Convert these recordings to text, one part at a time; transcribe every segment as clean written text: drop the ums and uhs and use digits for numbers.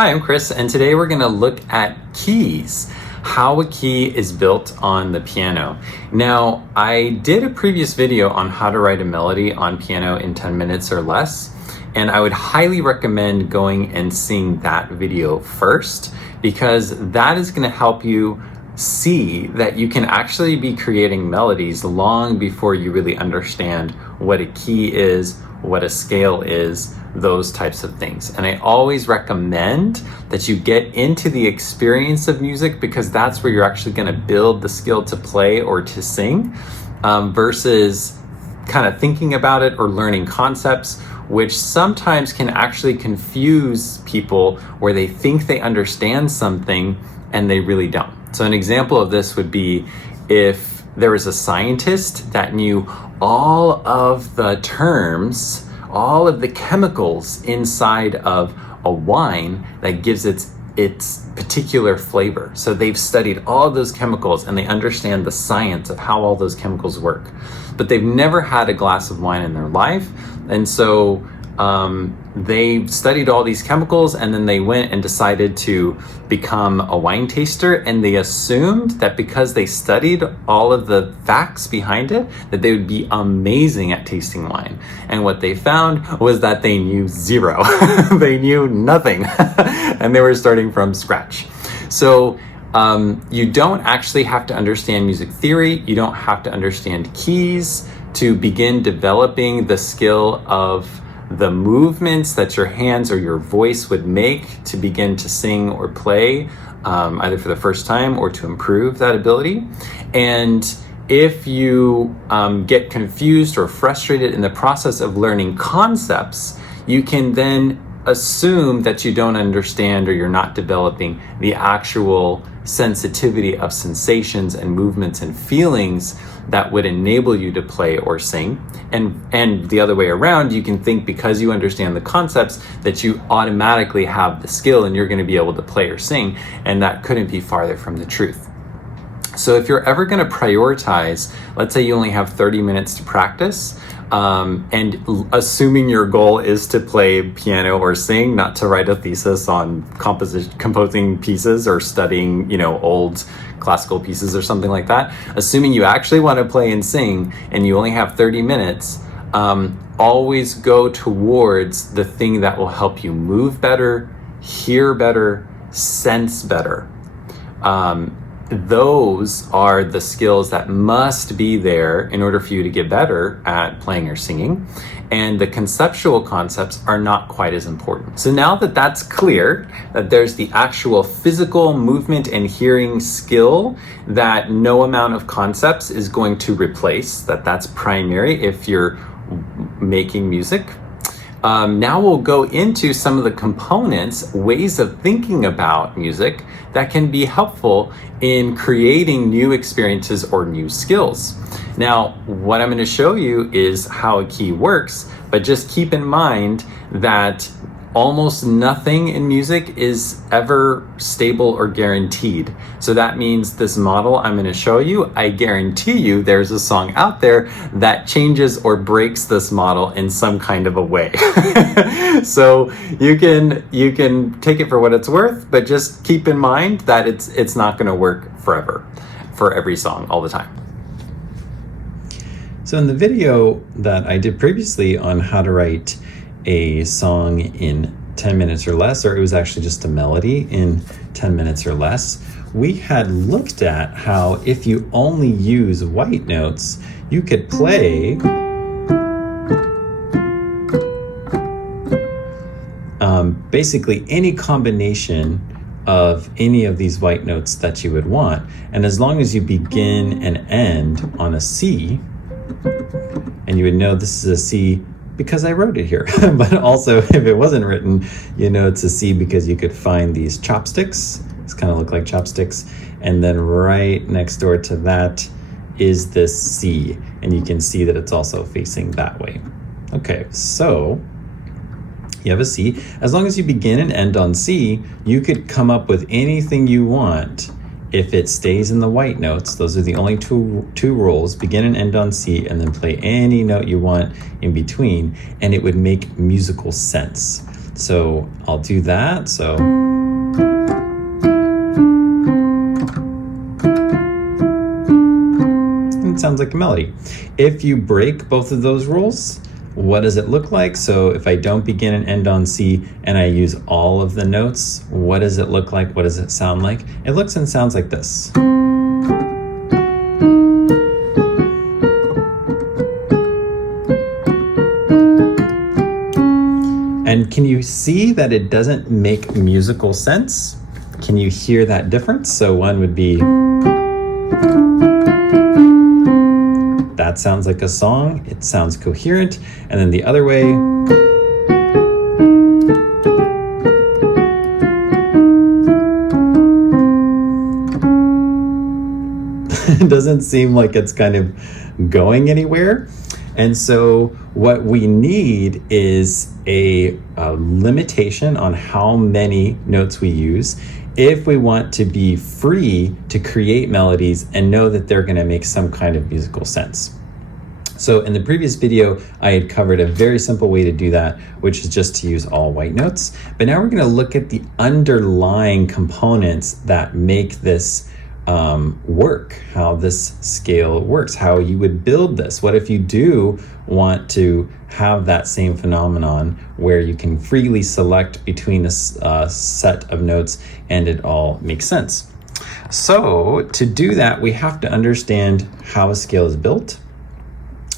Hi, I'm Chris, and today we're going to look at keys, how a key is built on the piano. Now, I did a previous video on how to write a melody on piano in 10 minutes or less, and I would highly recommend going and seeing that video first, because that is going to help you see that you can actually be creating melodies long before you really understand what a key is, what a scale is, those types of things. And I always recommend that you get into the experience of music, because that's where you're actually going to build the skill to play or to sing, versus kind of thinking about it or learning concepts, which sometimes can actually confuse people where they think they understand something and they really don't. So an example of this would be if there was a scientist that knew all of the terms, all of the chemicals inside of a wine that gives its particular flavor. So they've studied all of those chemicals and they understand the science of how all those chemicals work. But they've never had a glass of wine in their life. And so they studied all these chemicals, and then they went and decided to become a wine taster, and they assumed that because they studied all of the facts behind it, that they would be amazing at tasting wine. And what they found was that they knew zero. They knew nothing, and they were starting from scratch. So you don't actually have to understand music theory. You don't have to understand keys to begin developing the skill of the movements that your hands or your voice would make to begin to sing or play, either for the first time or to improve that ability. And if you get confused or frustrated in the process of learning concepts, you can then assume that you don't understand or you're not developing the actual sensitivity of sensations and movements and feelings that would enable you to play or sing. And the other way around, you can think because you understand the concepts that you automatically have the skill and you're going to be able to play or sing, and that couldn't be farther from the truth. So if you're ever going to prioritize, let's say you only have 30 minutes to practice, and assuming your goal is to play piano or sing, not to write a thesis on composing pieces or studying, old classical pieces or something like that, assuming you actually want to play and sing and you only have 30 minutes, always go towards the thing that will help you move better, hear better, sense better. Those are the skills that must be there in order for you to get better at playing or singing. And the conceptual concepts are not quite as important. So now that that's clear, that there's the actual physical movement and hearing skill that no amount of concepts is going to replace, that's primary if you're making music. Now we'll go into some of the components, ways of thinking about music that can be helpful in creating new experiences or new skills. Now, what I'm going to show you is how a key works, but just keep in mind that almost nothing in music is ever stable or guaranteed. So that means this model I'm going to show you, I guarantee you there's a song out there that changes or breaks this model in some kind of a way. So you can take it for what it's worth, but just keep in mind that it's not going to work forever for every song all the time. So in the video that I did previously on how to write a song in 10 minutes or less, or it was actually just a melody in 10 minutes or less, we had looked at how if you only use white notes, you could play basically any combination of any of these white notes that you would want. And as long as you begin and end on a C, and you would know this is a C because I wrote it here, but also if it wasn't written, it's a C because you could find these chopsticks. It's kind of look like chopsticks. And then right next door to that is this C, and you can see that it's also facing that way. Okay, so you have a C. As long as you begin and end on C, you could come up with anything you want if it stays in the white notes. Those are the only two rules: begin and end on C, and then play any note you want in between, and it would make musical sense. So I'll do that. So it sounds like a melody. If you break both of those rules, what does it look like? So if I don't begin and end on C and I use all of the notes, what does it look like? What does it sound like? It looks and sounds like this. And can you see that it doesn't make musical sense? Can you hear that difference? So one would be, that sounds like a song, it sounds coherent, and then the other way, it doesn't seem like it's kind of going anywhere. And so what we need is a limitation on how many notes we use if we want to be free to create melodies and know that they're going to make some kind of musical sense. So in the previous video, I had covered a very simple way to do that, which is just to use all white notes. But now we're going to look at the underlying components that make this work, how this scale works, how you would build this. What if you do want to have that same phenomenon where you can freely select between a set of notes and it all makes sense? So to do that, we have to understand how a scale is built.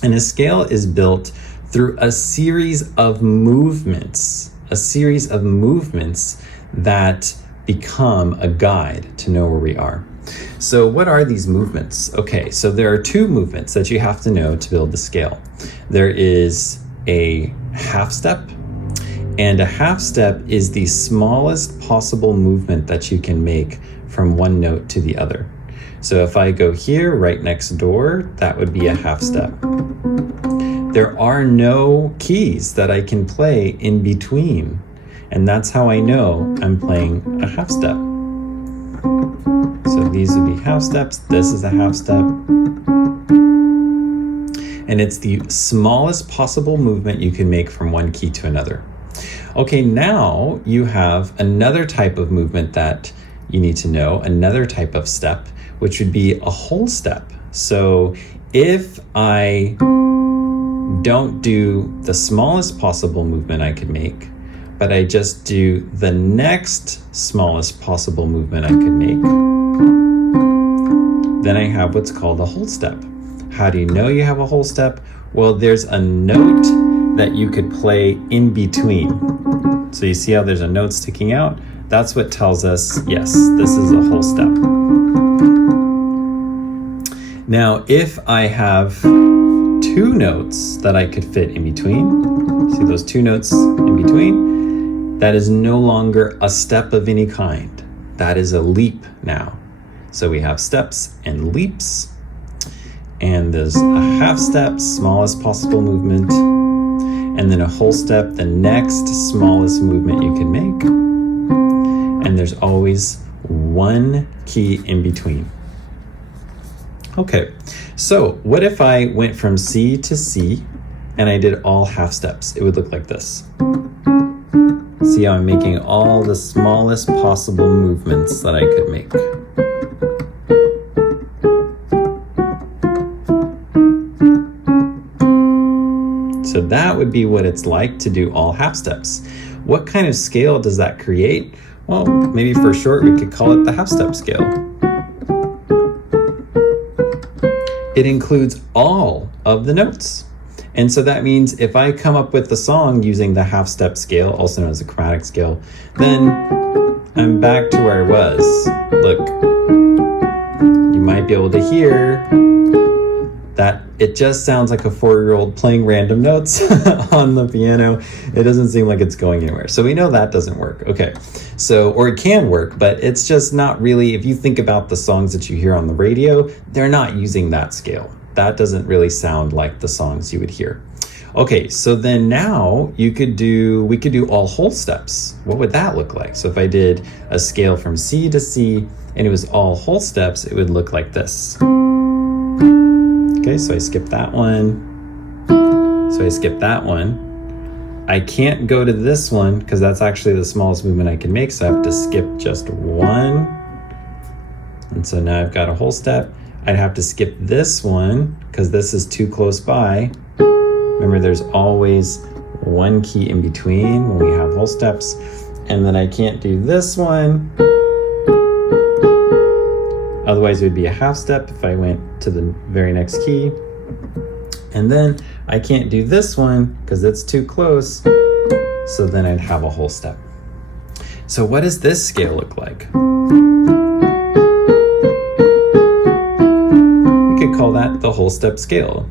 And a scale is built through a series of movements that become a guide to know where we are. So what are these movements? Okay, so there are two movements that you have to know to build the scale. There is a half step, and a half step is the smallest possible movement that you can make from one note to the other. So if I go here, right next door, that would be a half step. There are no keys that I can play in between, and that's how I know I'm playing a half step. So these would be half steps, this is a half step. And it's the smallest possible movement you can make from one key to another. Okay, now you have another type of movement that you need to know, another type of step, which would be a whole step. So if I don't do the smallest possible movement I could make, but I just do the next smallest possible movement I could make, then I have what's called a whole step. How do you know you have a whole step? Well, there's a note that you could play in between. So you see how there's a note sticking out? That's what tells us, yes, this is a whole step. Now, if I have two notes that I could fit in between, see those two notes in between? That is no longer a step of any kind. That is a leap now. So we have steps and leaps, and there's a half step, smallest possible movement, and then a whole step, the next smallest movement you can make, and there's always one key in between. Okay, so what if I went from C to C and I did all half steps? It would look like this. See how I'm making all the smallest possible movements that I could make. So that would be what it's like to do all half steps. What kind of scale does that create? Well, maybe for short, we could call it the half step scale. It includes all of the notes. And so that means if I come up with the song using the half step scale, also known as a chromatic scale, then I'm back to where I was. Look, you might be able to hear that it just sounds like a 4-year-old playing random notes on the piano. It doesn't seem like it's going anywhere. So we know that doesn't work. Okay, so, or it can work, but it's just not really, if you think about the songs that you hear on the radio, they're not using that scale. That doesn't really sound like the songs you would hear. Okay, so then now we could do all whole steps. What would that look like? So if I did a scale from C to C and it was all whole steps, it would look like this. Okay, so I skipped that one. So I skipped that one. I can't go to this one because that's actually the smallest movement I can make, so I have to skip just one. And so now I've got a whole step. I'd have to skip this one because this is too close by. Remember, there's always one key in between when we have whole steps. And then I can't do this one. Otherwise, it would be a half step if I went to the very next key. And then I can't do this one because it's too close. So then I'd have a whole step. So what does this scale look like? We could call that the whole step scale.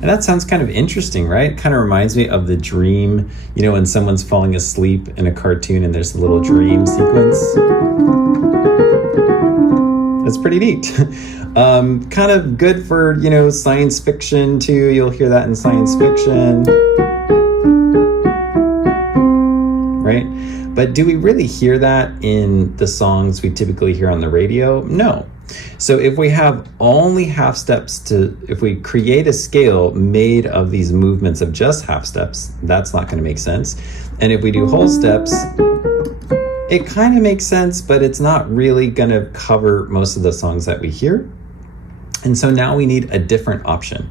And that sounds kind of interesting, right? Kind of reminds me of the dream, you know, when someone's falling asleep in a cartoon and there's a little dream sequence. That's pretty neat. Kind of good for, you know, science fiction too. You'll hear that in science fiction. Right? But do we really hear that in the songs we typically hear on the radio? No. So if we have only half steps if we create a scale made of these movements of just half steps, that's not going to make sense. And if we do whole steps, it kind of makes sense, but it's not really going to cover most of the songs that we hear. And so now we need a different option.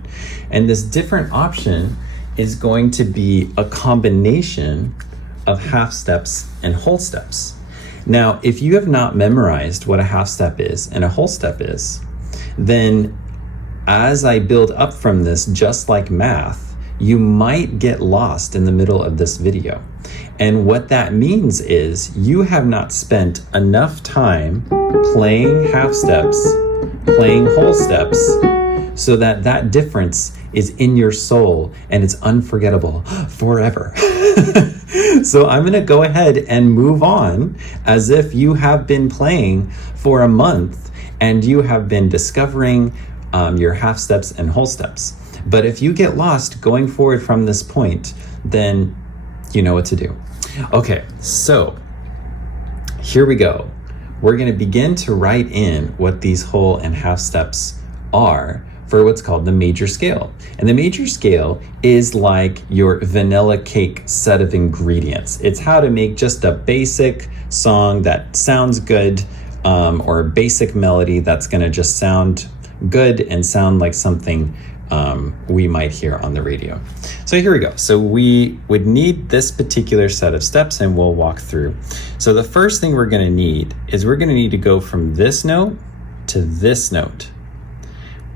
And this different option is going to be a combination of half steps and whole steps. Now, if you have not memorized what a half step is and a whole step is, then as I build up from this, just like math, you might get lost in the middle of this video. And what that means is you have not spent enough time playing half steps, playing whole steps, so that that difference is in your soul and it's unforgettable forever. So I'm going to go ahead and move on as if you have been playing for a month and you have been discovering your half steps and whole steps. But if you get lost going forward from this point, then you know what to do. Okay, so here we go. We're going to begin to write in what these whole and half steps are for what's called the major scale. And the major scale is like your vanilla cake set of ingredients. It's how to make just a basic song that sounds good, or a basic melody that's going to just sound good and sound like something we might hear on the radio. So here we go. So we would need this particular set of steps and we'll walk through. So the first thing we're going to need is we're going to need to go from this note to this note.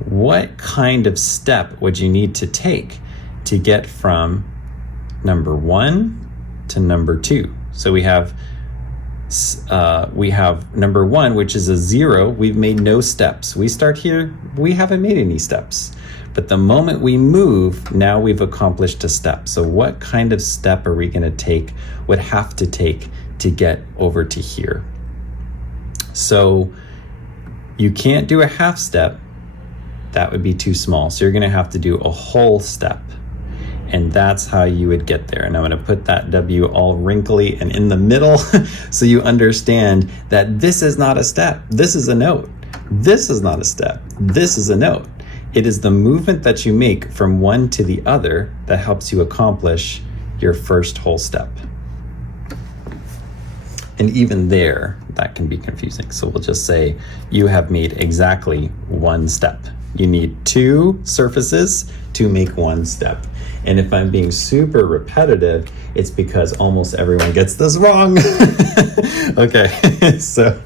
What kind of step would you need to take to get from number 1 to number 2? So we have number 1, which is a 0. We've made no steps. We start here, we haven't made any steps. But the moment we move, now we've accomplished a step. So what kind of step are we going to take, would have to take to get over to here? So you can't do a half step. That would be too small. So you're going to have to do a whole step. And that's how you would get there. And I'm going to put that W all wrinkly and in the middle so you understand that this is not a step. This is a note. This is not a step. This is a note. It is the movement that you make from one to the other that helps you accomplish your first whole step. And even there, that can be confusing. So we'll just say you have made exactly one step. You need 2 surfaces to make one step. And if I'm being super repetitive, it's because almost everyone gets this wrong. Okay, so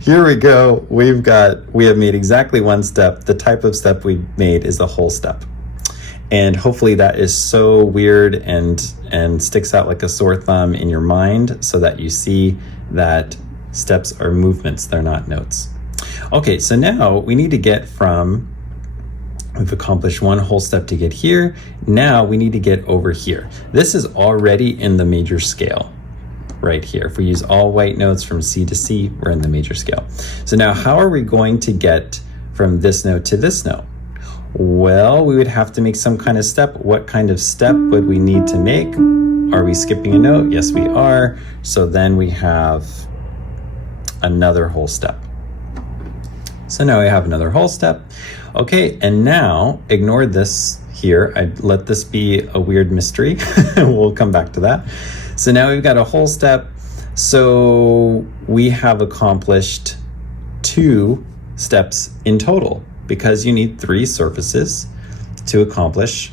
here we go. We have made exactly one step. The type of step we made is a whole step. And hopefully that is so weird and sticks out like a sore thumb in your mind so that you see that steps are movements, they're not notes. Okay, so now we need to get from, we've accomplished one whole step to get here. Now we need to get over here. This is already in the major scale right here. If we use all white notes from C to C, we're in the major scale. So now how are we going to get from this note to this note? Well, we would have to make some kind of step. What kind of step would we need to make? Are we skipping a note? Yes, we are. So then we have another whole step. So now we have another whole step. Okay, and now ignore this here. I'd let this be a weird mystery. We'll come back to that. So now we've got a whole step. So we have accomplished 2 steps in total because you need 3 surfaces to accomplish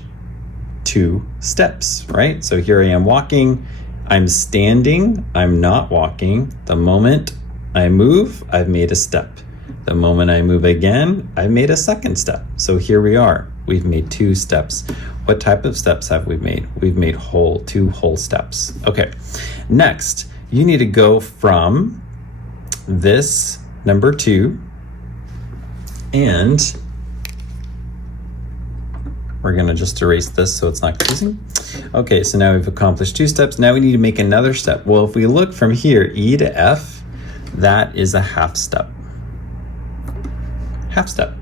2 steps, right? So here I am walking, I'm standing, I'm not walking. The moment I move, I've made a step. The moment I move again, I've made a second step. So here we are. We've made 2 steps. What type of steps have we made? We've made 2 whole steps. Okay, next, you need to go from this number 2, and we're gonna just erase this so it's not confusing. Okay, so now we've accomplished 2 steps. Now we need to make another step. Well, if we look from here, E to F, that is a half step. Half step.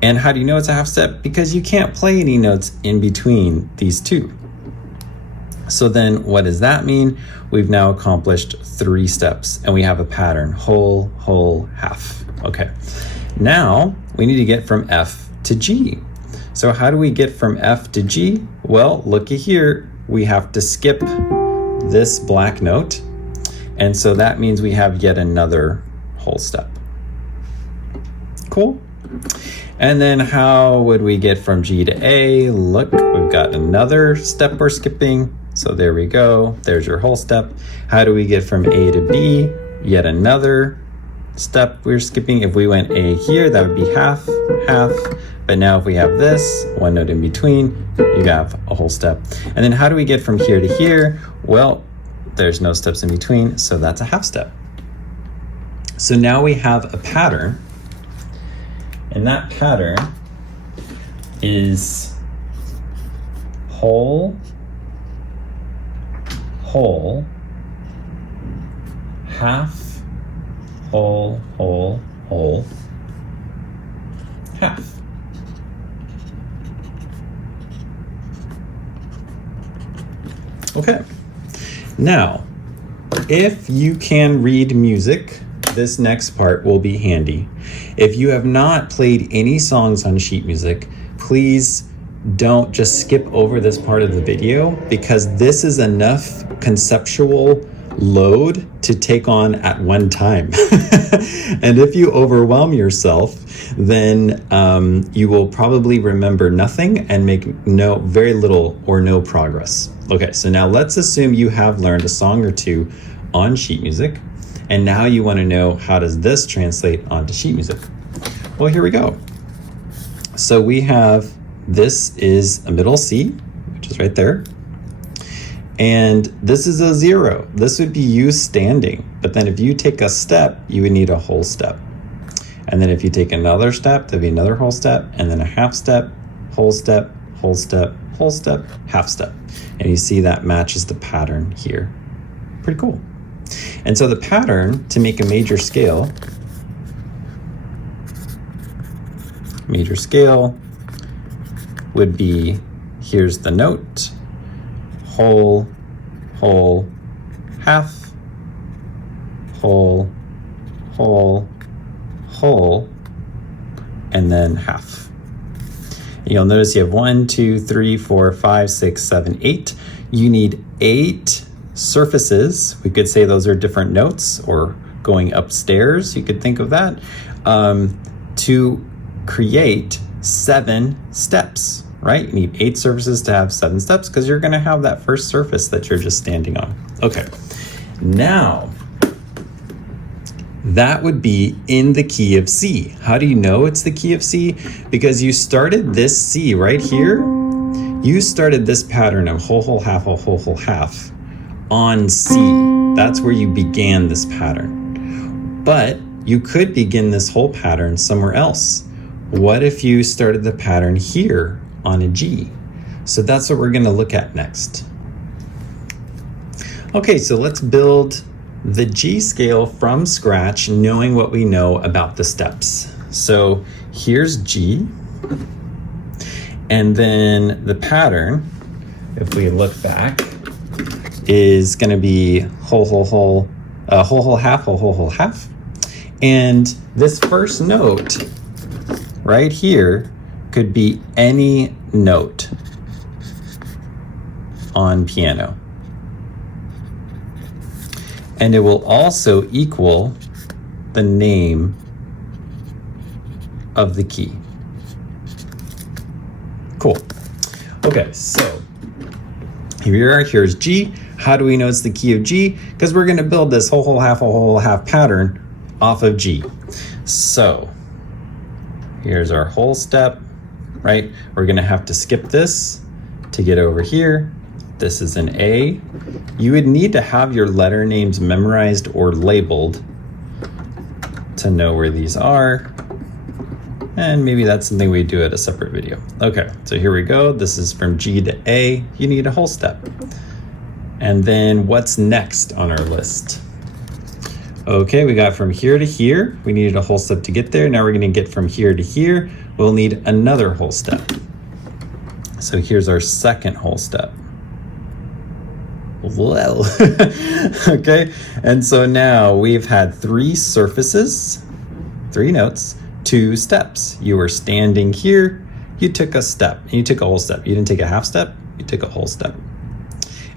And how do you know it's a half step? Because you can't play any notes in between these 2. So then what does that mean? We've now accomplished 3 steps and we have a pattern, whole, whole, half. Okay, now we need to get from F to G. So how do we get from F to G? Well, looky here, we have to skip this black note. And so that means we have yet another whole step. Cool. And then how would we get from G to A? Look, we've got another step we're skipping. So there we go. There's your whole step. How do we get from A to B? Yet another step we're skipping. If we went A here, that would be half, half. But now if we have this, 1 note in between, you have a whole step. And then how do we get from here to here? Well, there's no steps in between, so that's a half step. So now we have a pattern. And that pattern is whole, whole, half, whole, whole, whole, half. Okay. Now, if you can read music, this next part will be handy. If you have not played any songs on sheet music, please don't just skip over this part of the video because this is enough conceptual load to take on at one time. And if you overwhelm yourself, then you will probably remember nothing and make very little or no progress. Okay, so now let's assume you have learned a song or 2 on sheet music. And now you want to know, how does this translate onto sheet music? Well, here we go. So we have, this is a middle C, which is right there. And this is a 0. This would be you standing. But then if you take a step, you would need a whole step. And then if you take another step, there'd be another whole step, and then a half step, whole step, whole step, whole step, half step. And you see that matches the pattern here. Pretty cool. And so the pattern to make a major scale would be, here's the note, whole, whole, half, whole, whole, whole, and then half. And you'll notice you have 1, 2, 3, 4, 5, 6, 7, 8. You need 8 surfaces. We could say those are different notes or going upstairs. You could think of that to create 7 steps, right? You need 8 surfaces to have 7 steps because you're going to have that first surface that you're just standing on. Okay, now that would be in the key of C. How do you know it's the key of C? Because you started this C right here. You started this pattern of whole, whole, half, whole, whole, whole, half on C. That's where you began this pattern. But you could begin this whole pattern somewhere else. What if you started the pattern here on a G? So that's what we're going to look at next. Okay, so let's build the G scale from scratch, knowing what we know about the steps. So here's G. And then the pattern, if we look back, is going to be whole, whole, whole, whole, whole, half, whole, whole, whole, half. And this first note right here could be any note on piano. And it will also equal the name of the key. Cool. Okay, so here we are, here's G. How do we know it's the key of G? Because we're gonna build this whole half pattern off of G. So here's our whole step, right? We're gonna have to skip this to get over here. This is an A. You would need to have your letter names memorized or labeled to know where these are. And maybe that's something we do at a separate video. Okay, so here we go. This is from G to A. You need a whole step. And then what's next on our list? Okay, we got from here to here. We needed a whole step to get there. Now we're gonna get from here to here. We'll need another whole step. So here's our second whole step. Well, okay. And so now we've had 3 surfaces, 3 notes, 2 steps. You were standing here, you took a step, and you took a whole step. You didn't take a half step, you took a whole step.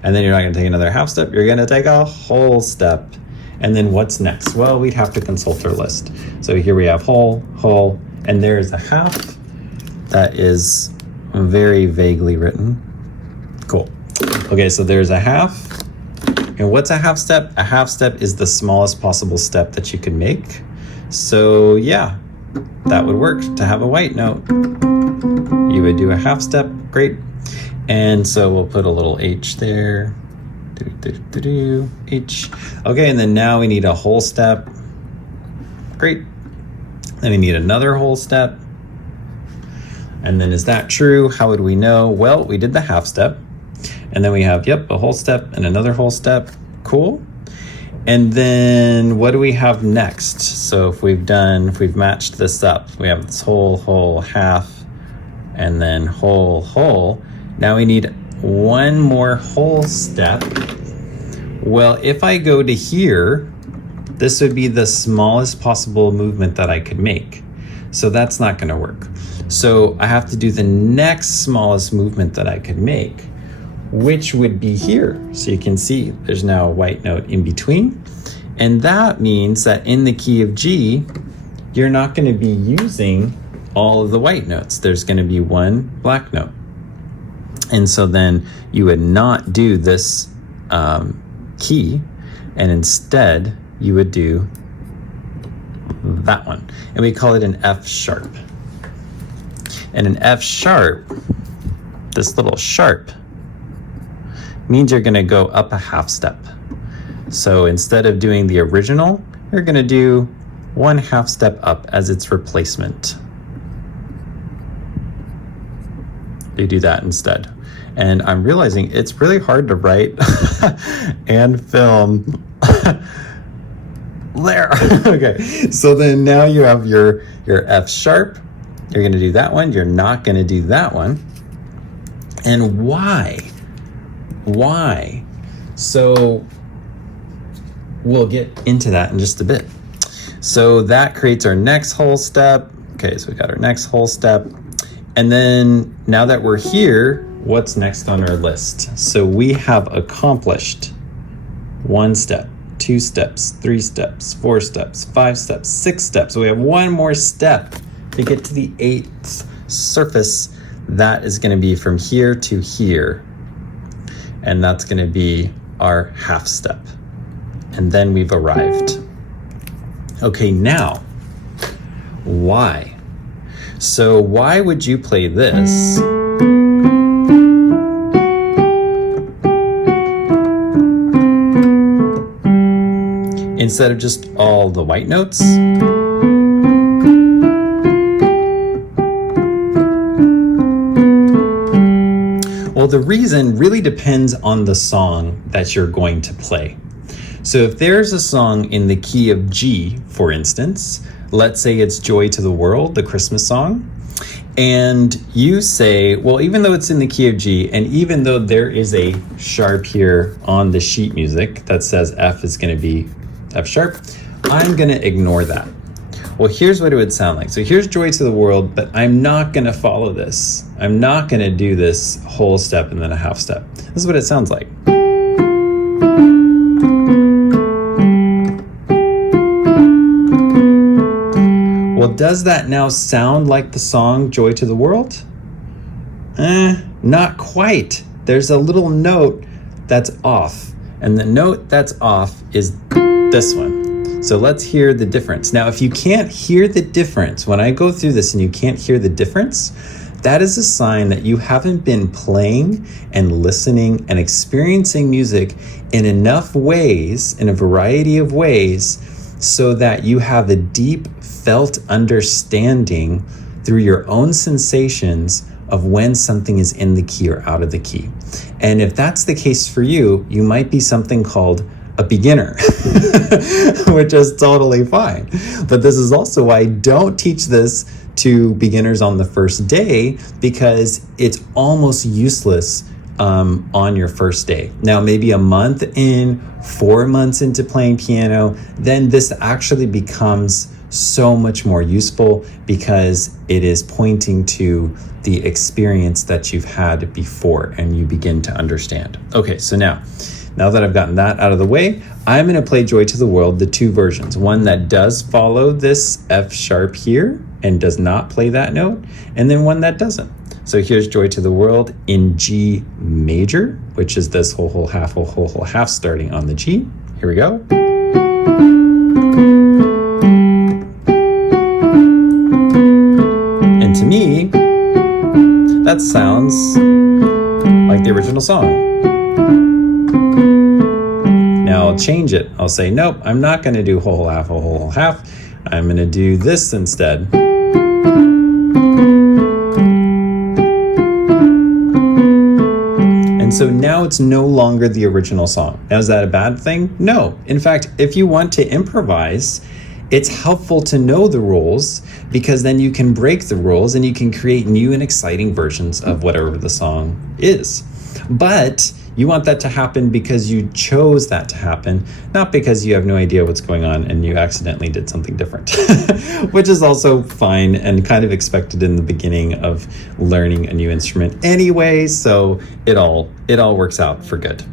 And then you're not gonna take another half step, you're gonna take a whole step. And then what's next? Well, we'd have to consult our list. So here we have whole, and there is a half that is very vaguely written. Cool. Okay, so there's a half. And what's a half step? A half step is the smallest possible step that you can make. So yeah, that would work to have a white note. You would do a half step, great. And so we'll put a little H there. H. Okay, and then now we need a whole step. Great. Then we need another whole step. And then is that true? How would we know? Well, we did the half step. And then we have, yep, a whole step and another whole step. Cool. And then what do we have next? So if we've matched this up, we have this whole, half, and then whole. Now we need one more whole step. Well, if I go to here, this would be the smallest possible movement that I could make. So that's not gonna work. So I have to do the next smallest movement that I could make, which would be here. So you can see there's now a white note in between. And that means that in the key of G, you're not gonna be using all of the white notes. There's gonna be one black note. And so then you would not do this key, and instead you would do that one. And we call it an F sharp. And an F sharp, this little sharp, means you're gonna go up a half step. So instead of doing the original, you're gonna do 1 half step up as its replacement. You do that instead. And I'm realizing it's really hard to write and film. There. Okay, so then now you have your F sharp. You're gonna do that one, you're not gonna do that one. And why? Why? So we'll get into that in just a bit. So that creates our next whole step. Okay, so we got our next whole step. And then now that we're here, what's next on our list? So we have accomplished 1 step, 2 steps, 3 steps, 4 steps, 5 steps, 6 steps. So we have 1 more step to get to the 8th surface. That is gonna be from here to here. And that's gonna be our half step. And then we've arrived. Okay, now, why? So why would you play this instead of just all the white notes? Well, the reason really depends on the song that you're going to play. So if there's a song in the key of G, for instance, let's say it's Joy to the World, the Christmas song, and you say, well, even though it's in the key of G, and even though there is a sharp here on the sheet music that says F is gonna be F sharp, I'm going to ignore that. Well, here's what it would sound like. So here's Joy to the World, but I'm not going to follow this. I'm not going to do this whole step and then a half step. This is what it sounds like. Well, does that now sound like the song Joy to the World? Not quite. There's a little note that's off. And the note that's off is this one. So let's hear the difference. Now, if you can't hear the difference, when I go through this and you can't hear the difference, that is a sign that you haven't been playing and listening and experiencing music in enough ways, in a variety of ways, so that you have a deep felt understanding through your own sensations of when something is in the key or out of the key. And if that's the case for you, you might be something called a beginner, which is totally fine. But this is also why I don't teach this to beginners on the first day, because it's almost useless on your first day. Now, maybe a month in, 4 months into playing piano, then this actually becomes so much more useful because it is pointing to the experience that you've had before and you begin to understand. Okay, so now that I've gotten that out of the way, I'm going to play Joy to the World, the two versions. One that does follow this F sharp here and does not play that note, and then one that doesn't. So here's Joy to the World in G major, which is this whole half starting on the G. Here we go. And to me, that sounds like the original song. Now I'll change it. I'll say, nope, I'm not going to do whole half. I'm going to do this instead. And so now it's no longer the original song. Now, is that a bad thing? No. In fact, if you want to improvise, it's helpful to know the rules, because then you can break the rules and you can create new and exciting versions of whatever the song is. But you want that to happen because you chose that to happen, not because you have no idea what's going on and you accidentally did something different, which is also fine and kind of expected in the beginning of learning a new instrument anyway, so it all works out for good.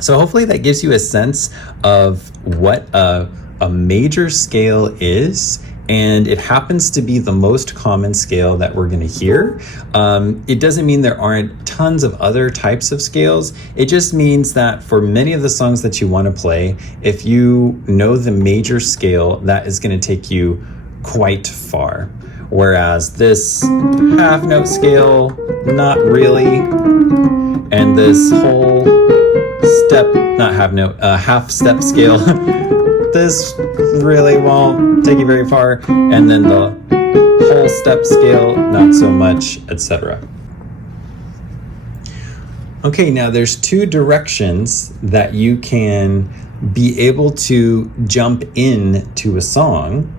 So hopefully that gives you a sense of what a major scale is, and it happens to be the most common scale that we're going to hear. It doesn't mean there aren't tons of other types of scales. It just means that for many of the songs that you want to play, if you know the major scale, that is going to take you quite far. Whereas this half note scale, not really. And this whole step, not half note, half step scale, this really won't take you very far, and then the whole step scale, not so much, etc. Okay, now there's two directions that you can be able to jump into a song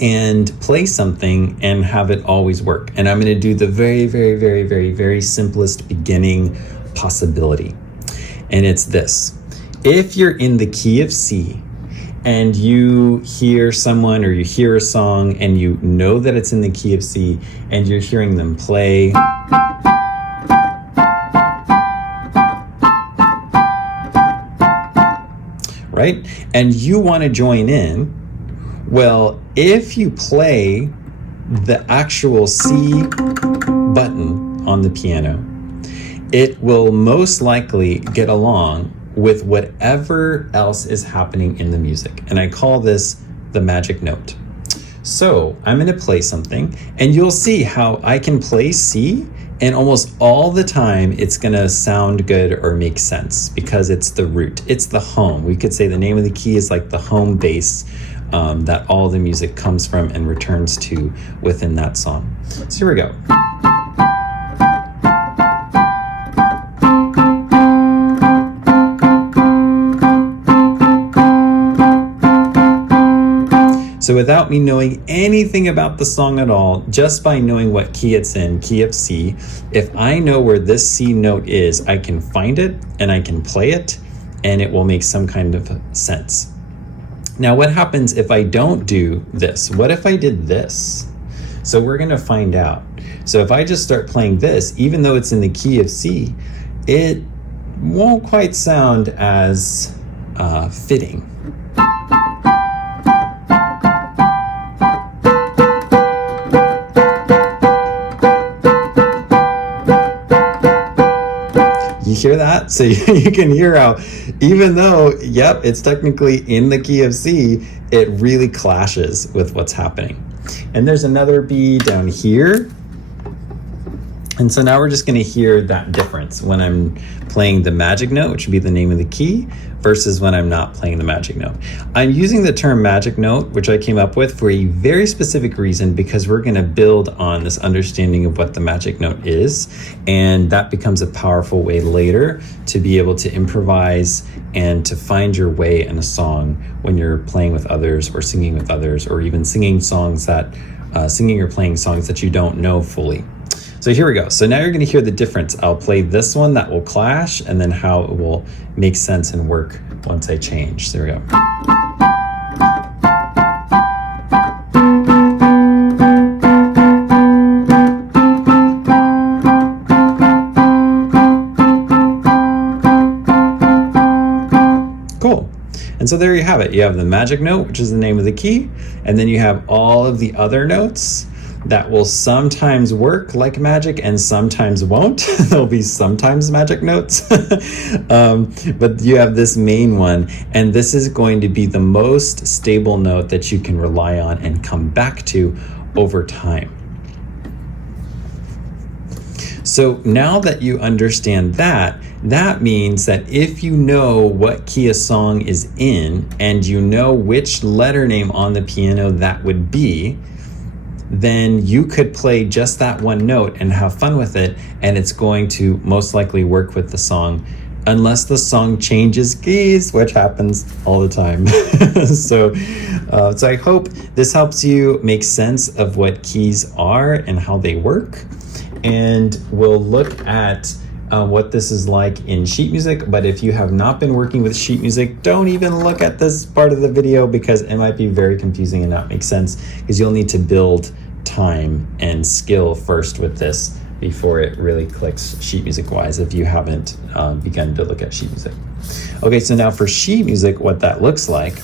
and play something and have it always work. And I'm going to do the very simplest beginning possibility. And it's this. If you're in the key of C and you hear someone or you hear a song and you know that it's in the key of C and you're hearing them play, right? And you want to join in, well, if you play the actual C button on the piano, it will most likely get along with whatever else is happening in the music. And I call this the magic note. So I'm going to play something and you'll see how I can play C, and almost all the time it's going to sound good or make sense because it's the root. It's the home. We could say the name of the key is like the home base that all the music comes from and returns to within that song. So here we go. So without me knowing anything about the song at all, just by knowing what key it's in, key of C, if I know where this C note is, I can find it and I can play it and it will make some kind of sense. Now, what happens if I don't do this? What if I did this? So we're going to find out. So if I just start playing this, even though it's in the key of C, it won't quite sound as fitting. You hear that? So you can hear how, even though, yep, it's technically in the key of C, it really clashes with what's happening. And there's another B down here. And so now we're just going to hear that difference when I'm playing the magic note, which would be the name of the key, versus when I'm not playing the magic note. I'm using the term magic note, which I came up with for a very specific reason, because we're going to build on this understanding of what the magic note is. And that becomes a powerful way later to be able to improvise and to find your way in a song when you're playing with others or singing with others, or even singing songs that, singing or playing songs that you don't know fully. So here we go. So now you're going to hear the difference. I'll play this one that will clash, and then how it will make sense and work once I change. So there we go. Cool. And so there you have it. You have the magic note, which is the name of the key, and then you have all of the other notes that will sometimes work like magic and sometimes won't. There'll be sometimes magic notes. But you have this main one, and this is going to be the most stable note that you can rely on and come back to over time. So now that you understand that, that means that if you know what key a song is in and you know which letter name on the piano that would be, then you could play just that one note and have fun with it, and it's going to most likely work with the song, unless the song changes keys, which happens all the time. So I hope this helps you make sense of what keys are and how they work. And we'll look at what this is like in sheet music. But if you have not been working with sheet music, don't even look at this part of the video, because it might be very confusing and not make sense, because you'll need to build time and skill first with this before it really clicks sheet music wise, if you haven't begun to look at sheet music. Okay, so now for sheet music, what that looks like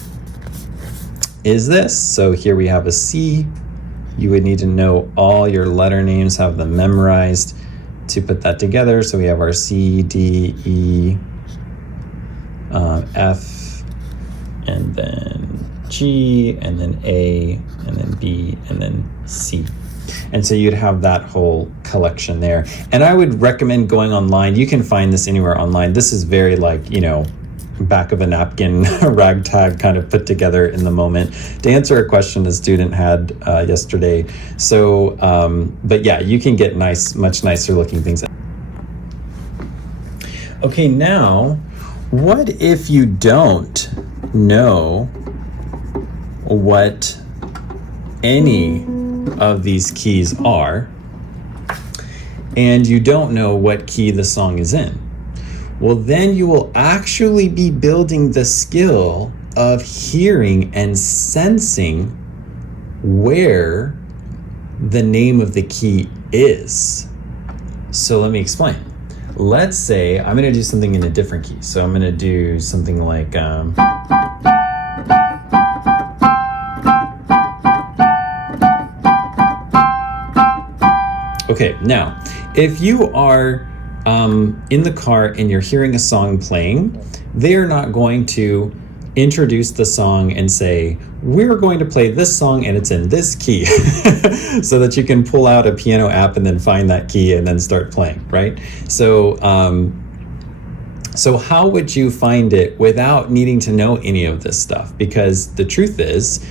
is this. So here we have a C. You would need to know all your letter names, have them memorized to put that together. So we have our C, D, E, F, and then G, and then A, and then B, and then C. And so you'd have that whole collection there. And I would recommend going online. You can find this anywhere online. This is very like, you know, back of a napkin, ragtag kind of put together in the moment to answer a question a student had yesterday. So, but yeah, you can get much nicer looking things. Okay, now, what if you don't know what any of these keys are, and you don't know what key the song is in? Well, then you will actually be building the skill of hearing and sensing where the name of the key is. So let me explain. Let's say I'm going to do something in a different key. So I'm going to do something like okay, now, if you are in the car and you're hearing a song playing, they are not going to introduce the song and say, we're going to play this song and it's in this key, so that you can pull out a piano app and then find that key and then start playing, right? So, so how would you find it without needing to know any of this stuff? Because the truth is,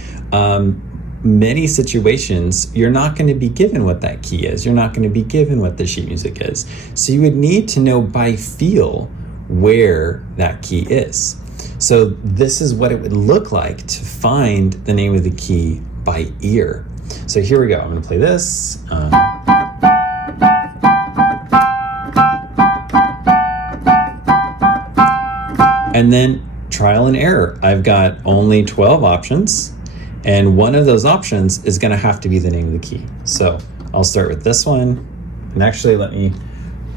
many situations, you're not going to be given what that key is. You're not going to be given what the sheet music is. So you would need to know by feel where that key is. So this is what it would look like to find the name of the key by ear. So here we go. I'm going to play this. And then trial and error. I've got only 12 options, and one of those options is going to have to be the name of the key. So I'll start with this one, and actually let me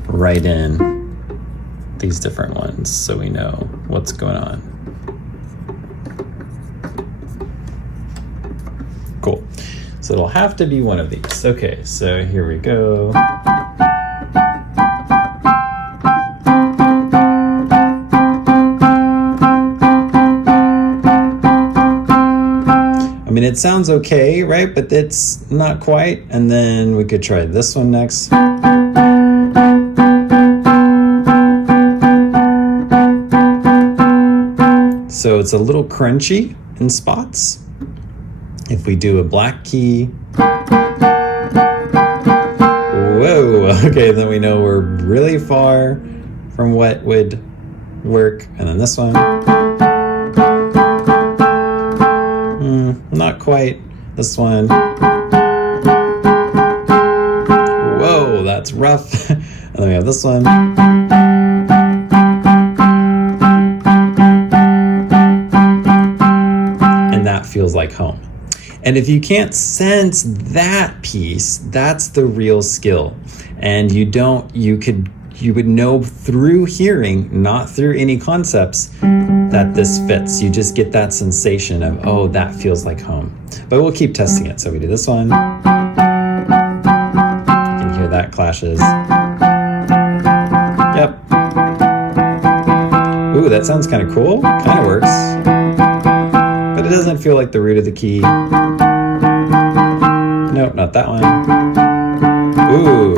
write in these different ones so we know what's going on. Cool. So it'll have to be one of these. Okay, so here we go. I mean, it sounds okay, right? But it's not quite. And then we could try this one next. So it's a little crunchy in spots. If we do a black key. Whoa, okay, then we know we're really far from what would work. And then this one. Not quite. This one. Whoa, that's rough. And then we have this one. And that feels like home. And if you can't sense that piece, that's the real skill. And you would know through hearing, not through any concepts, that this fits. You just get that sensation of, oh, that feels like home. But we'll keep testing it. So we do this one. You can hear that clashes. Yep. Ooh, that sounds kind of cool. Kind of works. But it doesn't feel like the root of the key. Nope, not that one. Ooh.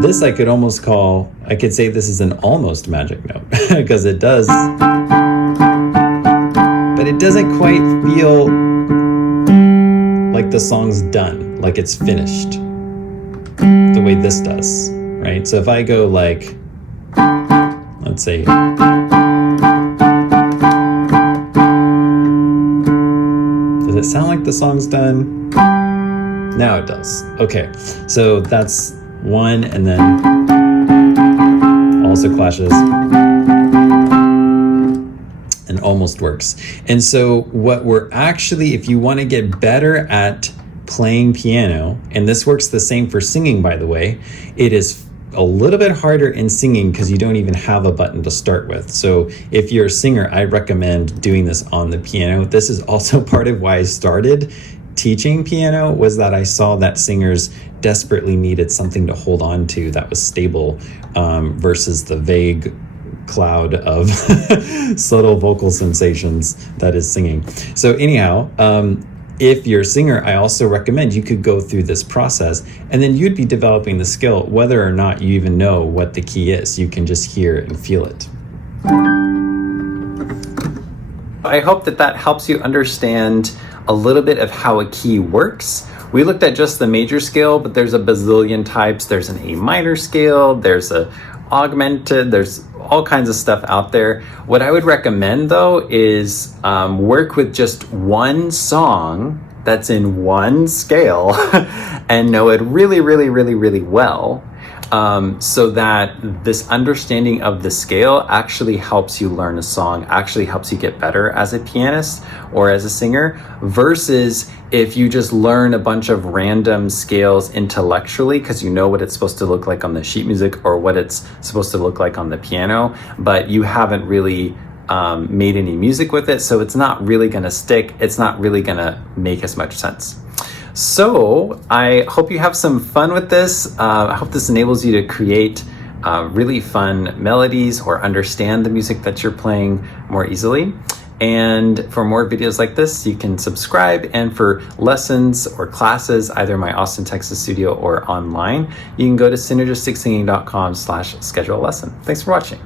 This I could almost call, I could say this is an almost magic note because it does, but it doesn't quite feel like the song's done, like it's finished the way this does, right? So if I go like, let's say, does it sound like the song's done? Now it does. Okay, so that's one, and then also clashes and almost works. And so what we're actually, if you want to get better at playing piano, and this works the same for singing, by the way, it is a little bit harder in singing because you don't even have a button to start with. So if you're a singer, I recommend doing this on the piano. This is also part of why I started teaching piano, was that I saw that singers desperately needed something to hold on to that was stable, versus the vague cloud of subtle vocal sensations that is singing. So anyhow, if you're a singer, I also recommend you could go through this process, and then you'd be developing the skill whether or not you even know what the key is. You can just hear it and feel it. I hope that helps you understand a little bit of how a key works. We looked at just the major scale, but there's a bazillion types. There's an A minor scale, there's a augmented, there's all kinds of stuff out there. What I would recommend though is work with just one song that's in one scale and know it really, really, really, really well. So that this understanding of the scale actually helps you learn a song, actually helps you get better as a pianist or as a singer, versus if you just learn a bunch of random scales intellectually because you know what it's supposed to look like on the sheet music or what it's supposed to look like on the piano, but you haven't really made any music with it, so it's not really going to stick. It's not really going to make as much sense. So I hope you have some fun with this. I hope this enables you to create really fun melodies or understand the music that you're playing more easily. And for more videos like this, you can subscribe. And for lessons or classes, either my Austin, Texas studio or online, you can go to synergistic.com/schedule a lesson. Thanks for watching.